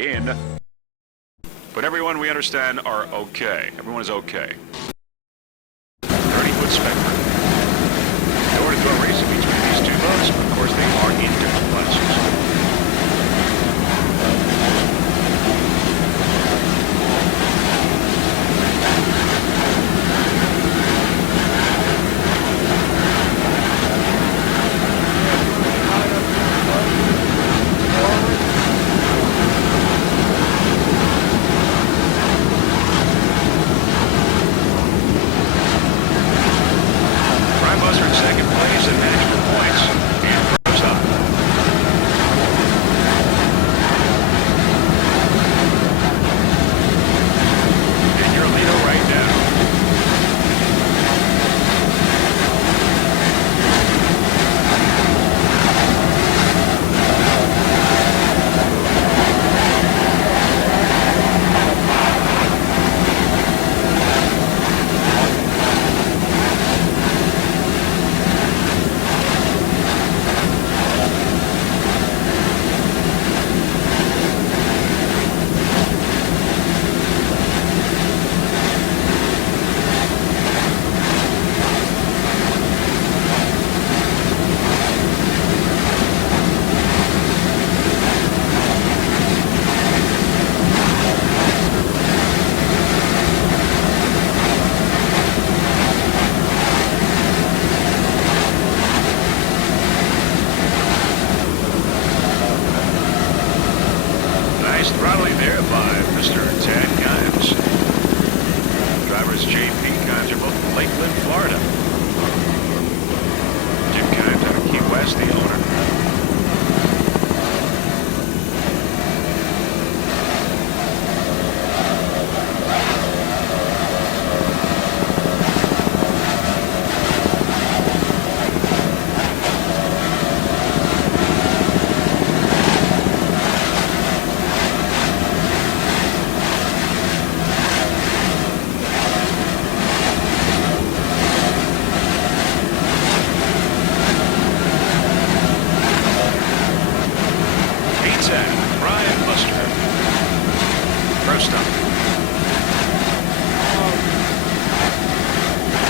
in. But everyone we understand are okay. Everyone is okay. 30-foot spectrum. In order to go racing between these two boats, of course they are in different classes.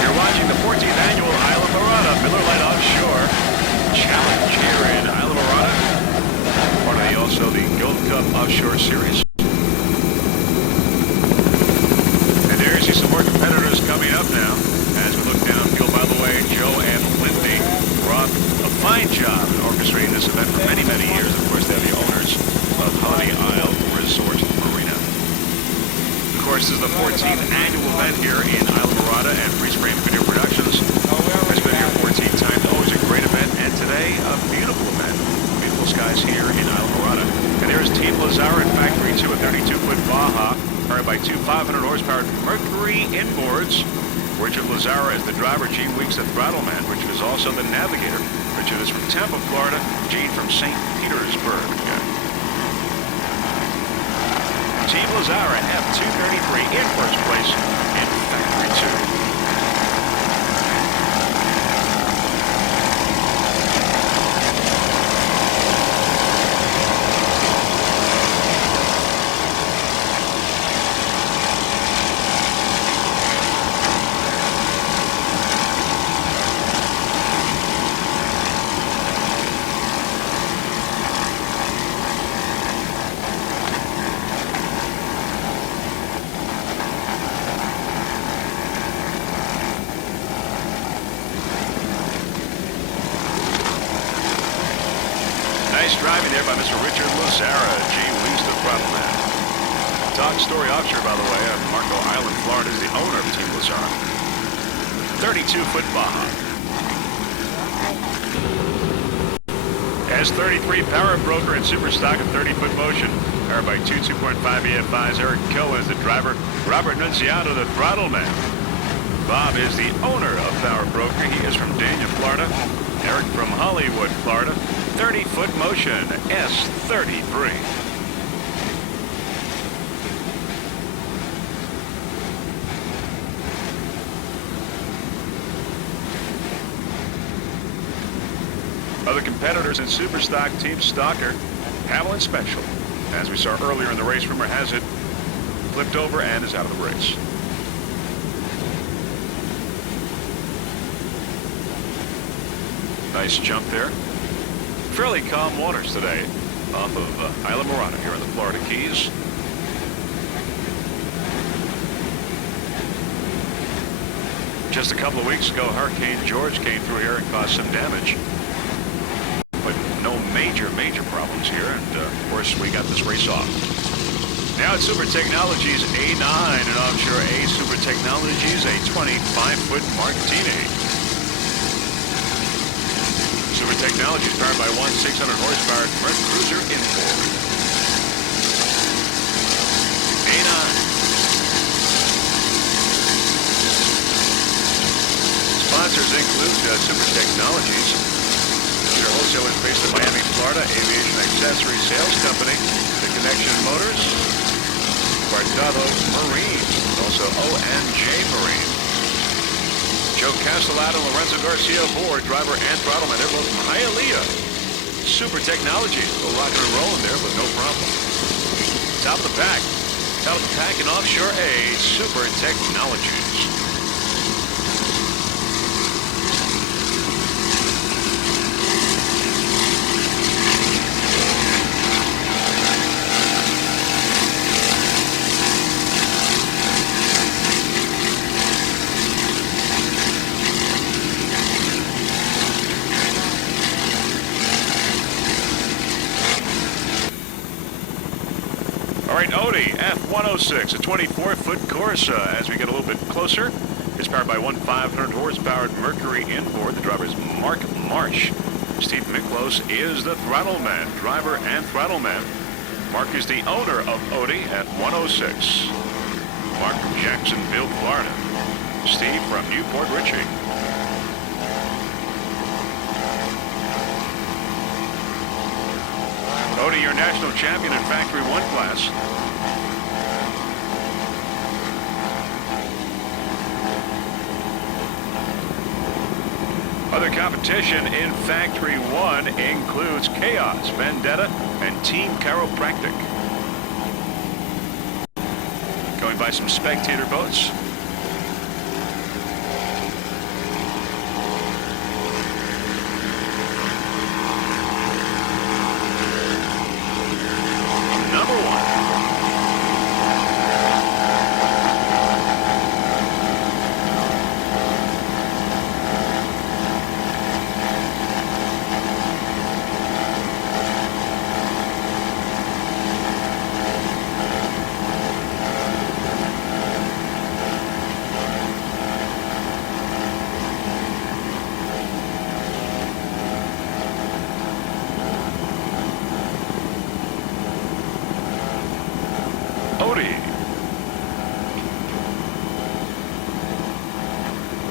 You're watching the 14th annual Islamorada Offshore Challenge here in Islamorada. Part of also the Gold Cup Offshore Series. And there you see some more competitors coming up now. As we look downfield, by the way, Joe and Lindy brought a fine job in orchestrating this event for many, many years. Of course, they're the owners of Holiday Isle Resort Marina. Of course, this is the 14th annual event here in Islamorada, and Freeze Frame Video Productions has been here 14 times. Always a great event, and today a beautiful event. Beautiful skies here in Islamorada. And there's Team Lazara in Factory 2, a 32-foot Baja, powered by two 500-horsepower Mercury inboards. Richard Lazara is the driver, Gene Weeks the throttle man. Richard is also the navigator. Richard is from Tampa, Florida. Gene from St. Petersburg. Team Lazara F233 in first place in Factory 2. Nice driving there by Mr. Richard Lazara, G. Weeks the throttle man. Todd Story Offshore, by the way, on Marco Island, Florida, is the owner of Team Lazara. 32-foot Baja. S33 Power Broker and Super Stock of 30-foot motion. Powered by two 2.5 EFIs. Eric Cohen is the driver. Robert Nunziato, the throttle man. Bob is the owner of Power Broker. He is from Dania, Florida. Eric from Hollywood, Florida. 30-foot motion, S33. Other competitors in Superstock, Team Stalker, Hamelin Special, As we saw earlier in the race, rumor has it, flipped over and is out of the race. Nice jump there. Fairly calm waters today off of Islamorada here in the Florida Keys. Just a couple of weeks ago, Hurricane George came through here and caused some damage. But no major problems here. And of course, we got this race off. Now it's Super Technologies A9 and Offshore A Super Technologies, a 25-foot Martini. Super Technologies powered by one 600 horsepower Merc Cruiser Import. A9. Sponsors include Super Technologies. These are wholesalers based in Miami, Florida. Aviation Accessory Sales Company. The Connection Motors. Guardado Marine. Also ONJ Marine. Joe Castellano, Lorenzo Garcia aboard. Driver and throttleman. They're both from Hialeah. Super Technologies. A little rocking and rolling there, but no problem. Top of the pack. Top of the pack in Offshore A. Super Technologies. Audi F106, a 24-foot Corsa. As we get a little bit closer, it's powered by one 500 horsepower Mercury inboard. The driver is Mark Marsh. Steve Miklos is the throttle man, driver and throttle man. Mark is the owner of Audi F106. Mark from Jacksonville, Florida. Steve from Newport Richey. Audi, your national champion in Factory 1 class. Other competition in Factory 1 includes Chaos, Vendetta, and Team Chiropractic. Going by some spectator boats.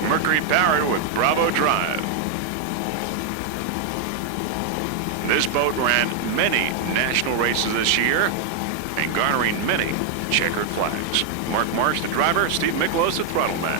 Mercury powered with Bravo Drive. This boat ran many national races this year and garnering many checkered flags. Mark Marsh, the driver, Steve Miklos, the throttle man.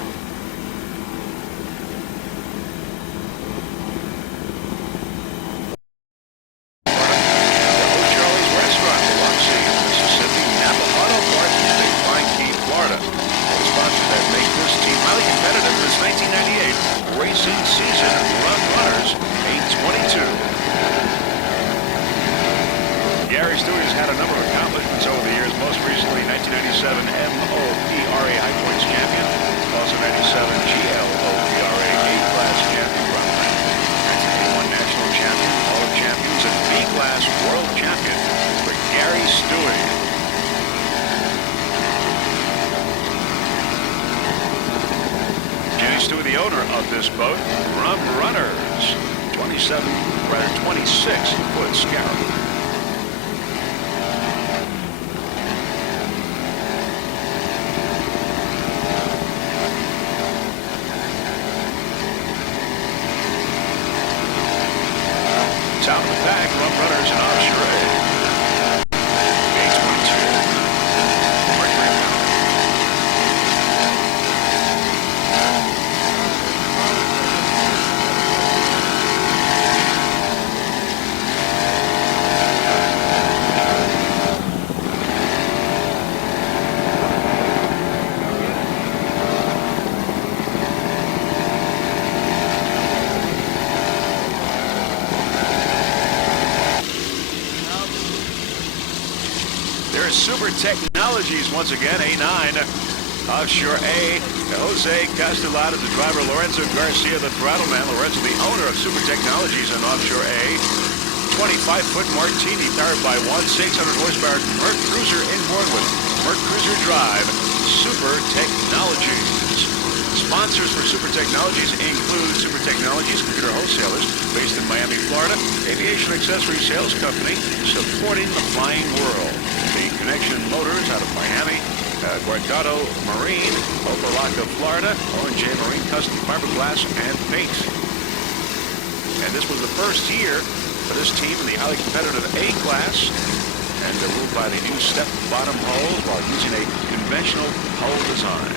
The owner of this boat, Rum Runners, 26-foot scarab. Top of the pack, Rum Runners and Offshore A. There's Super Technologies once again, A9. Offshore A, Jose Castellada, the driver, Lorenzo Garcia, the throttle man. Lorenzo, the owner of Super Technologies and Offshore A. 25-foot Martini powered by 600 horsepower Merc Cruiser inboard with Merc Cruiser Drive. Super Technologies. Sponsors for Super Technologies include Super Technologies, computer wholesalers based in Miami, Florida, aviation accessory sales company supporting the flying world. The Connection Motors out of Miami, Guardado Marine, Opelika, Florida, O&J Marine Custom Fiberglass and Paint. And this was the first year for this team in the highly competitive A class, and they're ruled by the new step bottom holes while using a conventional hull design.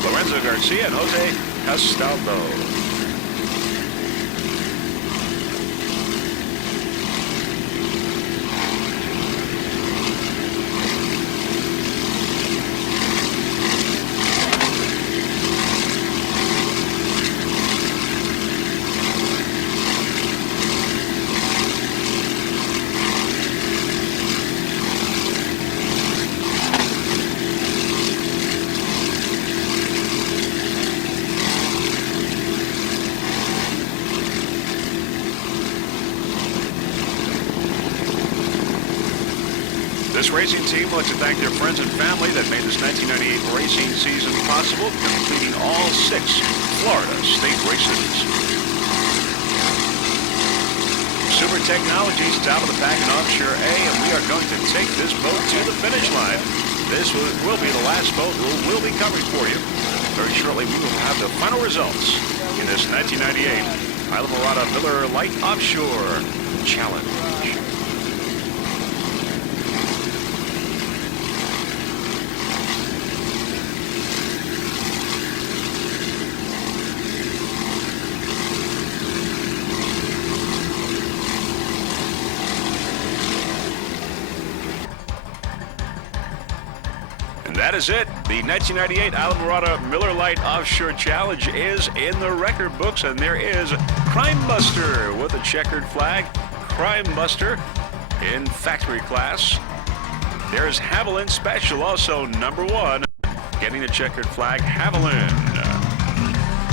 Lorenzo Garcia and Jose Castaldo. This racing team would like to thank their friends and family that made this 1998 racing season possible, completing all 6 Florida state races. Super Technologies, top of the pack in Offshore A, and we are going to take this boat to the finish line. This will be the last boat we'll be covering for you. Very shortly, we will have the final results in this 1998 Islamorada Miller Lite Offshore Challenge. That is it. The 1998 Islamorada Miller Lite Offshore Challenge is in the record books, and there is Crime Buster with a checkered flag. Crime Buster in factory class. There's Haviland Special, also #1, getting a checkered flag. Haviland.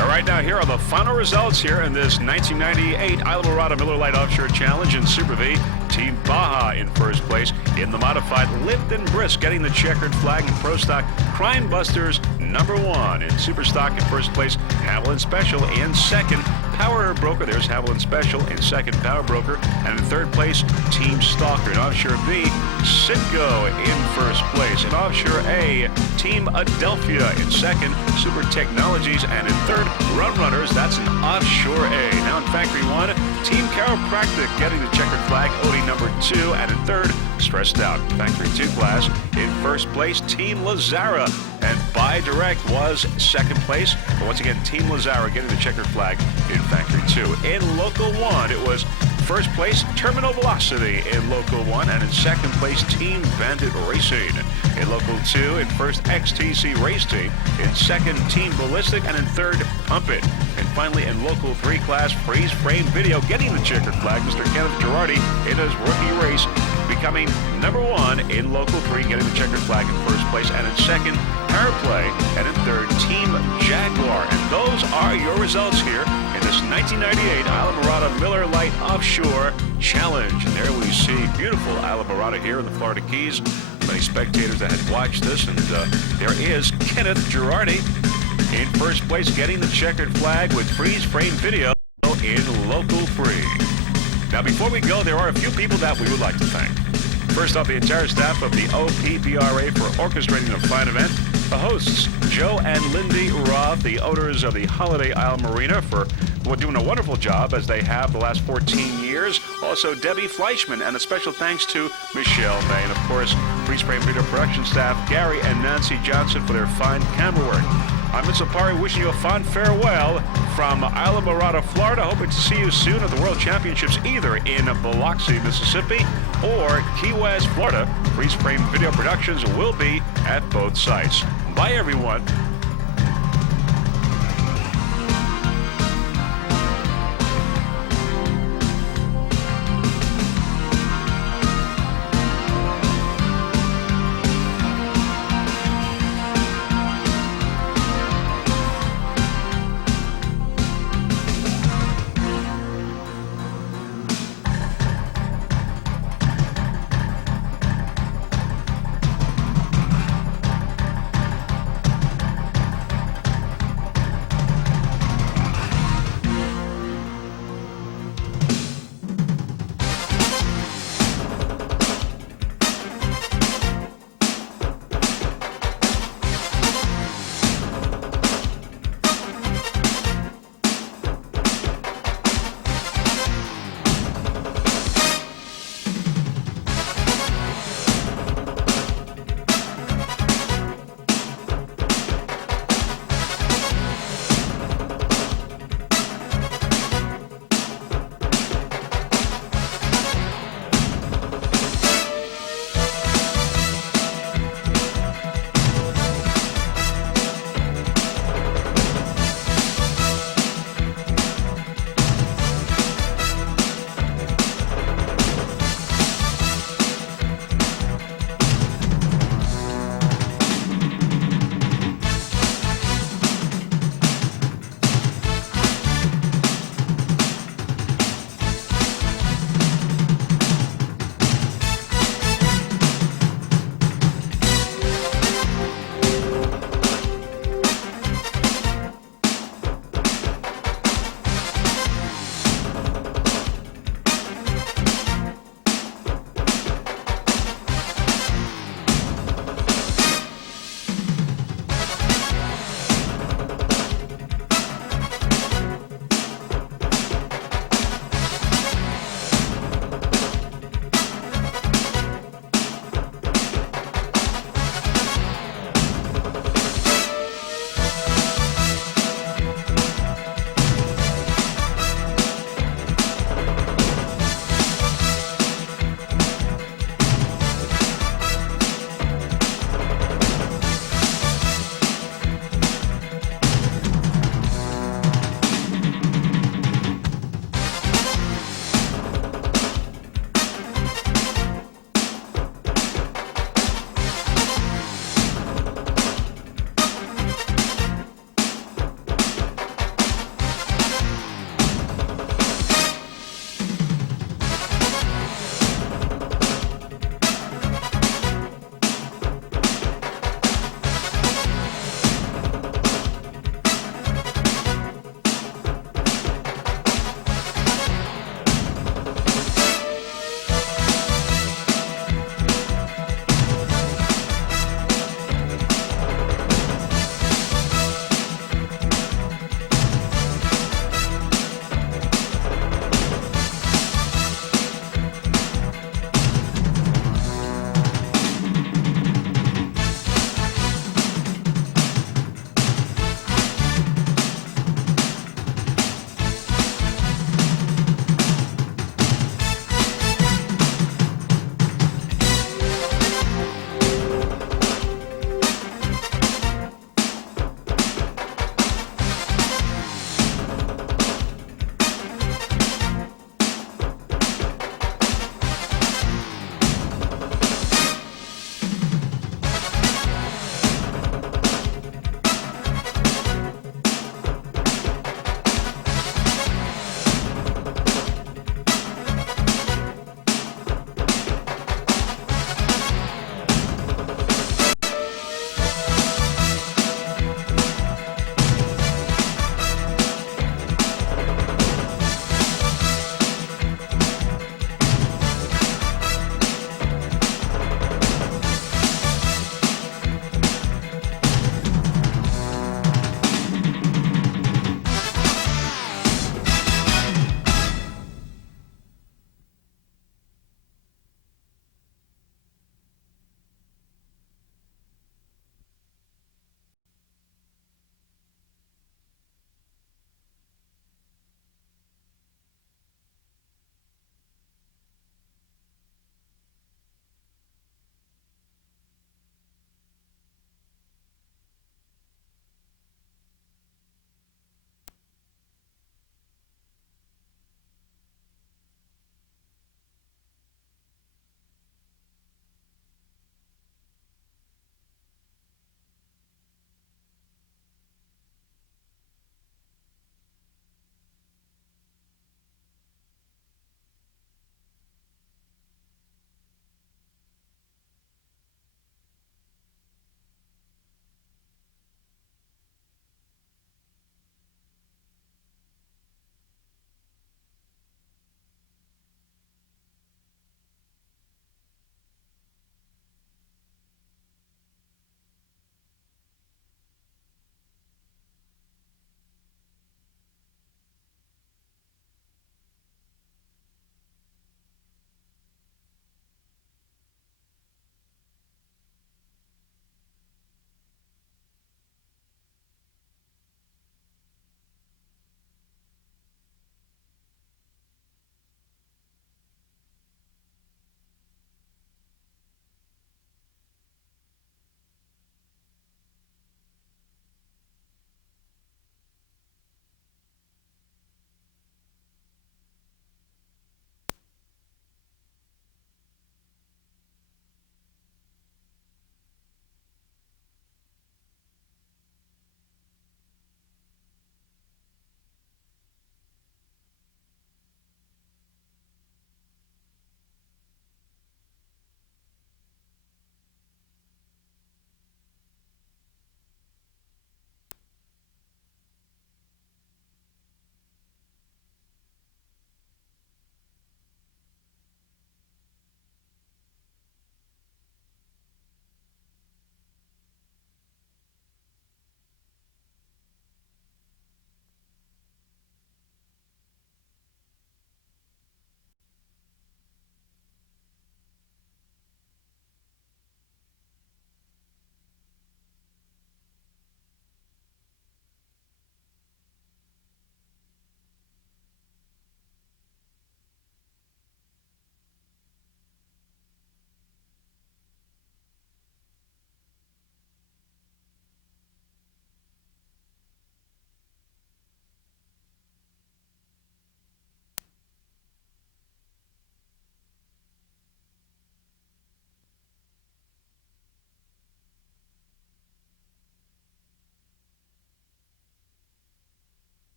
All right, now here are the final results here in this 1998 Islamorada Miller Lite Offshore Challenge in Super V. Team Baja in first place. In the modified Lift and Brisk, getting the checkered flag in Pro Stock. Crime Busters #1. In Super Stock in first place, Haviland Special. In second, Power Broker. There's Haviland Special. In second, Power Broker. And in third place, Team Stalker. In Offshore B, Citgo in first place. In Offshore A, Team Adelphia in second, Super Technologies. And in third, Run Runners. That's in Offshore A. Now in Factory 1, Team Chiropractic getting the checkered flag, Odie #2. And in third, Stressed Out, Factory 2 class. In first place, Team Lazara. And Buy Direct was second place. But once again, Team Lazara getting the checkered flag in Factory 2. In Local 1, it was first place, Terminal Velocity in Local 1. And in second place, Team Bandit Racing. In Local 2, in first, XTC Race Team. In second, Team Ballistic. And in third, Pump It. And finally, in Local 3 class, Freeze Frame Video getting the checkered flag, Mr. Kenneth Girardi in his rookie race, becoming #1 in Local 3, getting the checkered flag in first place. And in second, Powerplay. And in third, Team Jaguar. And those are your results here in this 1998 Islamorada Miller Lite Offshore Challenge. And there we see beautiful Islamorada here in the Florida Keys. Many spectators that had watched this. And there is Kenneth Girardi in first place, getting the checkered flag with Freeze Frame Video in Local 3. Now, before we go, there are a few people that we would like to thank. First off, the entire staff of the OPBRA for orchestrating a fine event. The hosts, Joe and Lindy Roth, the owners of the Holiday Isle Marina, for doing a wonderful job as they have the last 14 years. Also, Debbie Fleischman, and a special thanks to Michelle May. And, of course, Freeze Frame Video production staff, Gary and Nancy Johnson, for their fine camera work. I'm Mitchell Parry, wishing you a fond farewell from Islamorada, Florida. Hoping to see you soon at the World Championships, either in Biloxi, Mississippi, or Key West, Florida. Freeze Frame Video Productions will be at both sites. Bye, everyone.